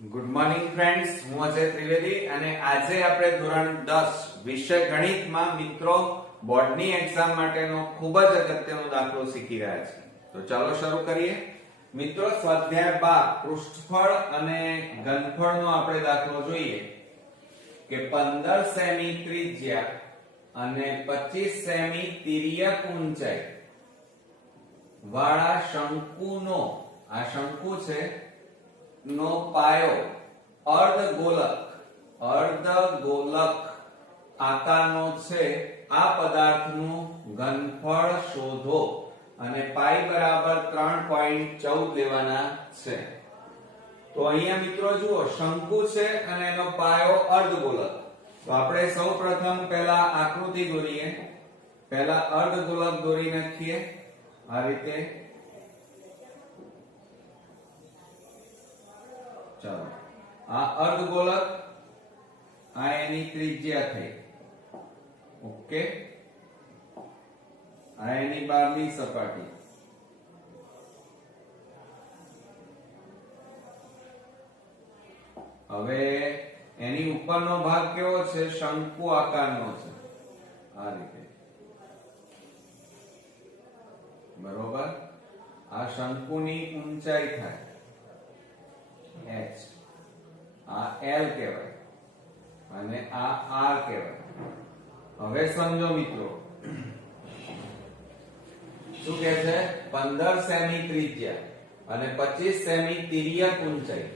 Good morning friends, હું અજય ત્રિવેદી અને આજે આપણે ધોરણ 10 વિષય ગણિતમાં મિત્રો બોર્ડની એક્ઝામ માટેનો ખૂબ જ અગત્યનો દાખલો શીખી રહ્યા છીએ. તો ચાલો શરૂ કરીએ. મિત્રો, સ્વાધ્યાય 12 પૃષ્ઠફળ અને ઘનફળનો આપણે દાખલો જોઈએ કે 15 સેમી ત્રિજ્યા અને 25 સેમી તિર્યક ઊંચાઈ વાળા શંકુનો, આ શંકુ છે, નો પાયો અર્ધગોલક આકારનો છે. આ પદાર્થનું ઘનફળ શોધો અને પાઈ બરાબર 3.14 લેવાના છે. તો અહીંયા મિત્રો જુઓ, શંકુ છે અને એનો પાયો અર્ધગોલક. તો આપણે સૌપ્રથમ પહેલા આકૃતિ દોરીએ. પહેલા અર્ધગોલક દોરી નાખીએ આ રીતે. ચાલો, આ અર્ધગોલક, આ એની ત્રિજ્યા થઈ. ઓકે, આ એની બહારની સપાટી. હવે એની ઉપરનો ભાગ કેવો છે? શંકુ આકારનો છે, આ રીતે. બરોબર. આ શંકુની ઊંચાઈ થાય h, આ l કહેવાય અને આ r કહેવાય. હવે સમજો મિત્રો, શું કહે છે? 15 સેમી ત્રિજ્યા અને 25 સેમી તિર્યક ઊંચાઈ.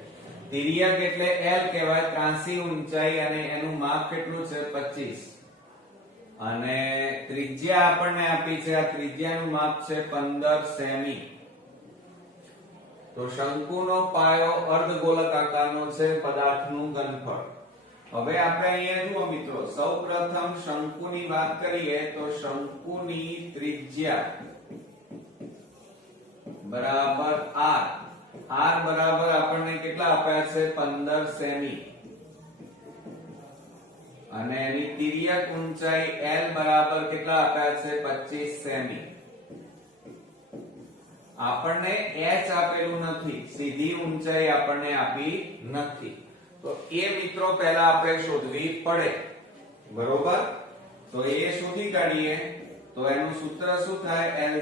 તિર્યક એટલે l કહેવાય, ત્રાંસી ઊંચાઈ, અને એનું માપ કેટલું છે? 25. અને ત્રિજ્યા આપણને આપી છે, આ ત્રિજ્યાનું માપ છે 15 સેમી. તો શંકુનો પાયો અર્ધગોલક આકારનો છે, પદાર્થનું ઘનફળ. હવે આપણે અહીંયા જુઓ મિત્રો, સૌપ્રથમ શંકુની વાત કરીએ તો શંકુની ત્રિજ્યા બરાબર r. r બરાબર આપણને કેટલા આપ્યા છે? 15 સેમી. અને એની તિર્યક ઊંચાઈ l બરાબર કેટલા આપ્યા છે? 25 સેમી. આપણને h આપેલું નથી, સીધી ઊંચાઈ આપણને આપી નથી. તો એ મિત્રો પહેલા આપણે શોધવી પડે. બરોબર. તો એ શોધી કાઢીએ. તો એનું સૂત્ર શું થાય? l²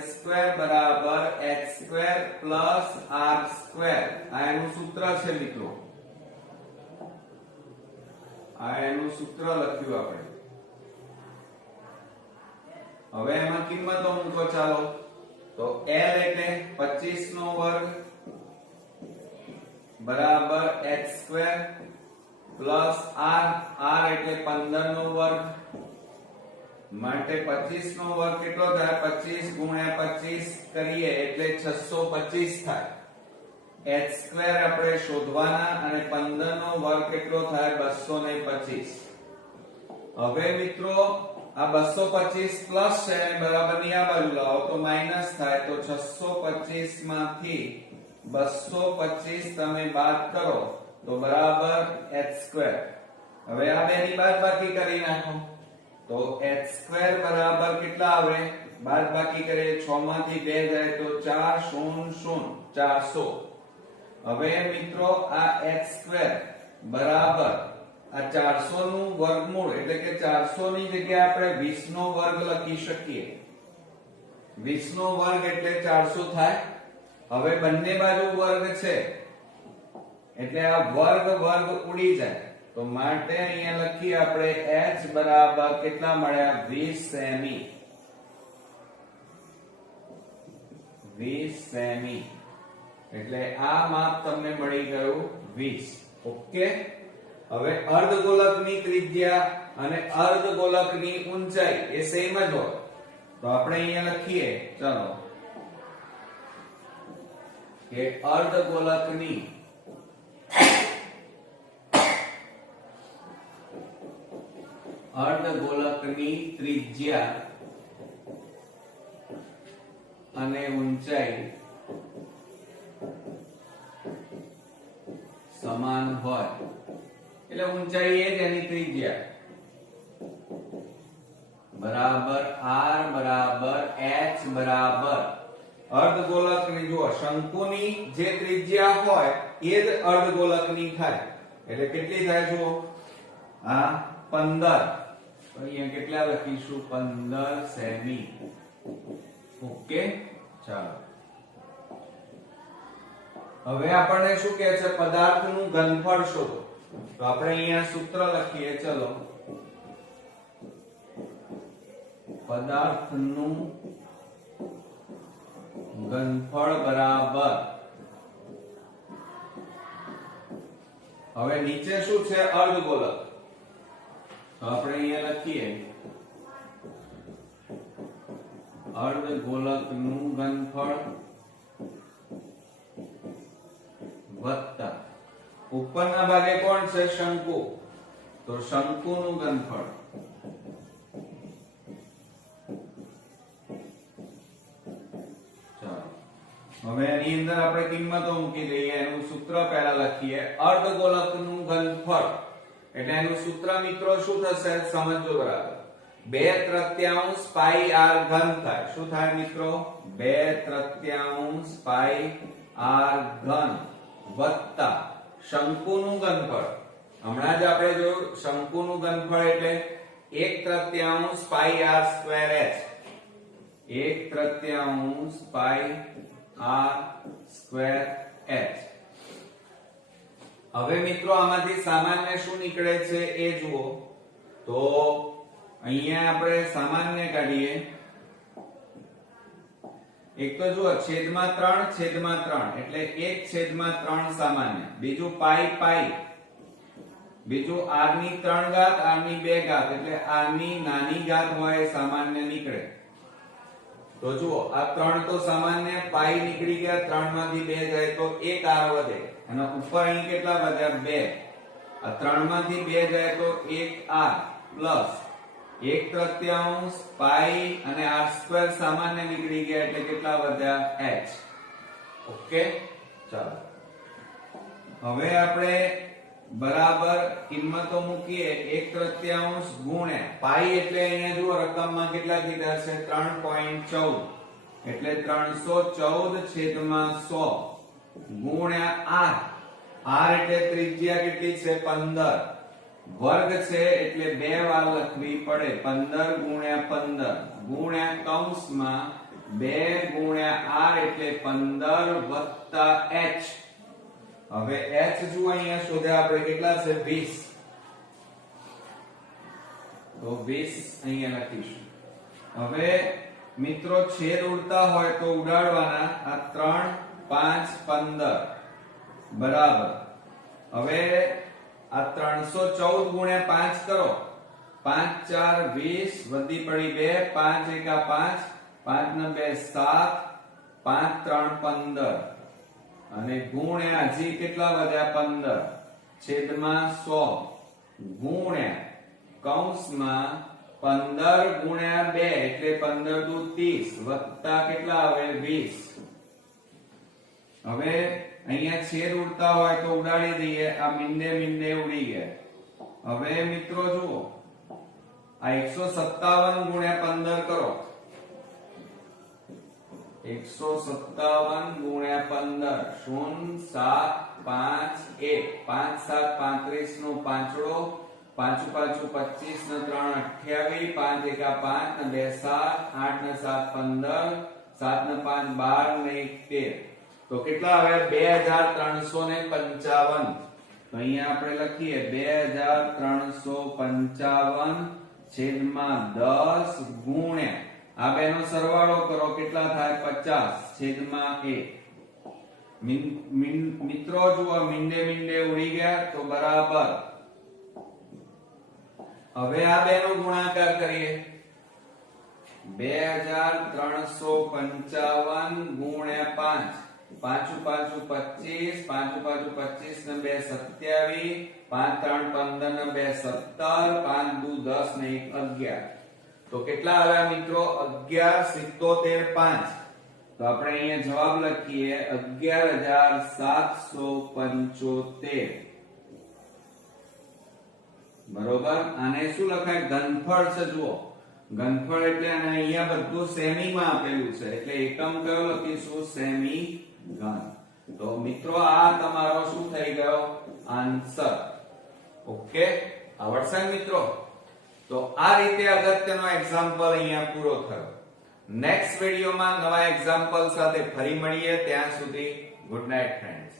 બરાબર h² પ્લસ r². આ એનું સૂત્ર છે મિત્રો. આ એનું સૂત્ર લખ્યું આપણે. હવે એમાં કિંમતો મૂકો. ચાલો, તો l એટલે 25 નો વર્ગ બરાબર h² પ્લસ r. r એટલે 15 નો વર્ગ માટે 25 નો વર્ગ કેટલો થાય? 25 ગુણ્યા 25 કરીએ એટલે 625 થાય. h² આપણે શોધવાના અને 15 નો વર્ગ કેટલો થાય? 225. હવે મિત્રો આ 225 પ્લસ છે, બરાબર ની આ બાજુ લાવો તો માઈનસ થાય. તો 625 માંથી 225 તમે બાદ કરો તો બરાબર h². હવે આ બેની બાદબાકી કરી નાખો તો h² બરાબર કેટલા આવે? બાદબાકી કરીએ, 6 માંથી 2 જાય તો 4 0 0 400. હવે મિત્રો આ h² બરાબર આ 400 નું વર્ગમૂળ એટલે કે 400 ની જગ્યાએ આપણે 20 નો વર્ગ લખી શકીએ. 20 નો વર્ગ એટલે 400 થાય. હવે બંને બાજુ વર્ગ છે એટલે આ વર્ગ વર્ગ ઉડી જાય. તો માટે અહીંયા લખીએ આપણે h બરાબર કેટલા મળ્યા? 20 સેમી. 20 સેમી એટલે આ માપ તમને મળી ગયું 20. ઓકે. હવે અર્ધગોલકની ત્રિજ્યા અને અર્ધગોલકની ઊંચાઈ એ સેમ જ હોય. તો આપણે અહીંયા લખીએ, ચાલો, કે અર્ધગોલકની ત્રિજ્યા અને ઊંચાઈ સમાન હોય. એટલે ઊંચાઈ એ જ એની ત્રિજ્યા બરાબર r બરાબર h બરાબર અર્ધગોલકની જુઓ શંકુની જે ત્રિજ્યા હોય એ જ અર્ધગોલકની થાય એટલે કેટલી થાય જુઓ આ 15 તો અહીંયા કેટલા લખીશું 15 સેમી ઓકે ચાલો હવે આપણને શું કહે છે પદાર્થનું ઘનફળ શોધો તો આપણે અહીંયા સૂત્ર લખીએ ચલો પદાર્થનું ઘનફળ બરાબર હવે નીચે શું છે અર્ધગોલક તો આપણે અહીંયા લખીએ અર્ધગોલકનું ઘનફળ વત્તા ઉપરના ભાગે કોણ છે શંકુ તો શંકુનું ઘનફળ હવે એની અંદર આપણે કિંમતો મૂકી દઈએ એનું સૂત્ર પહેલા લખીએ અર્ધગોલકનું ઘનફળ એટલે એનું સૂત્ર મિત્રો શું થશે સમજો બરાબર 2/3 પાઈ r ઘન થાય શું થાય મિત્રો 2/3 પાઈ r ઘન વત્તા શંકુનું ઘનફળ હમણાં જ આપણે જોયું શંકુનું ઘનફળ એટલે 1/3 પાઈ r સ્ક્વેર h 1/3 પાઈ r સ્ક્વેર h હવે મિત્રો આમાંથી સામાન્ય શું નીકળે છે એ જુઓ તો અહીંયા આપણે સામાન્ય કાઢીએ એક તો જુઓ છેદમાં 3 એટલે 1/3 સામાન્ય બીજું પાઈ પાઈ બીજું r ની 3 ઘાત r ની 2 ઘાત એટલે r ની નાની ઘાત હોય સામાન્ય નીકળે તો જુઓ આ 3 તો સામાન્ય પાઈ નીકળી ગયા 3 માંથી 2 જાય તો 1 r વધે અને ઉપર અહીં કેટલા વધ્યા 2 આ 3 માંથી 2 જાય તો 1 r પ્લસ 1/3 પાઈ અને r સ્ક્વેર સામાન્ય નીકળી ગયા એટલે કેટલા વધ્યા h ઓકે ચાલો હવે આપણે બરાબર કિંમતો મૂકીએ 1/3 ગુણ્યા પાઈ એટલે અહીંયા જુઓ રકમમાં કેટલા કીધા છે 3.14 એટલે 314/100 ગુણ્યા r એટલે ત્રિજ્યા કેટલી છે 15 વર્ગ છે એટલે બે વાર લખવી પડે 15 ગુણ્યા 15 ગુણ્યા કૌંસમાં 2 ગુણ્યા r એટલે 15 વત્તા h હવે h જુઓ અહીંયા શોધ્યા આપણે કેટલા છે 20 તો 20 અહીંયા લખીશું હવે મિત્રો છેદ ઉડતા હોય તો ઉડાડવાના આ 3 5 15 બરાબર હવે આ 314 ગુણ્યા 5 કરો 5 4 20 વધી પડી 2 5 એકા 5 5 ને 2 7 5 3 15 અને ગુણ્યા હજી કેટલા વધ્યા 15 છેદમાં 100 ગુણ્યા કૌંસમાં 15 ગુણ્યા 2 એટલે 15 દુ 30 વત્તા કેટલા આવે 20 હવે અહીંયા છેદ ઉડતા હોય તો ઉડાડી દઈએ આ મીંડે ઉડી ગયા હવે મિત્રો જુઓ આ 157 ગુણ્યા 15 કરો 157 ગુણ્યા 15 0 7 5 1 5 7 35 નો પાંચડો 5 5 25 ને 3 28 5 એકા 5 ને 2 7 8 ને 7 15 7 ને 5 12 ને 1 13 તો કેટલા આવે 2355 તો અહીંયા આપણે લખીએ 2355 છેદમાં 10 ગુણ્યા આ બેનો સરવાળો કરો કેટલા થાય 50 છેદમાં 1 મિત્રો જુઓ મીંડે ઉડી ગયા તો બરાબર હવે આ બેનો ગુણાકાર કરીએ 2355 ગુણ્યા 5 5 5 25 5 5 25 ને 2 27 5 3 15 ને 2 17 5 દુ 10 ને 1 11 તો કેટલા આવ્યા મિત્રો 1177.5 તો આપણે અહીંયા જવાબ લખીએ 11775 બરોબર આને શું લખાય ઘનફળ છે જુઓ ઘનફળ એટલે અને અહીંયા બધું સેમી માં આપેલું છે એટલે એકમ કયો લખીશું સેમી ઘન. તો મિત્રો આ તમારો શું થઈ ગયો આન્સર. ઓકે આવડશે ને મિત્રો? તો આ રીતે અગત્યનો એક્ઝામ્પલ અહીંયા પૂરો થયો. નેક્સ્ટ વિડિયોમાં નવા એક્ઝામ્પલ સાથે ફરી મળીએ. ત્યાં સુધી ગુડ નાઇટ ફ્રેન્ડ્સ.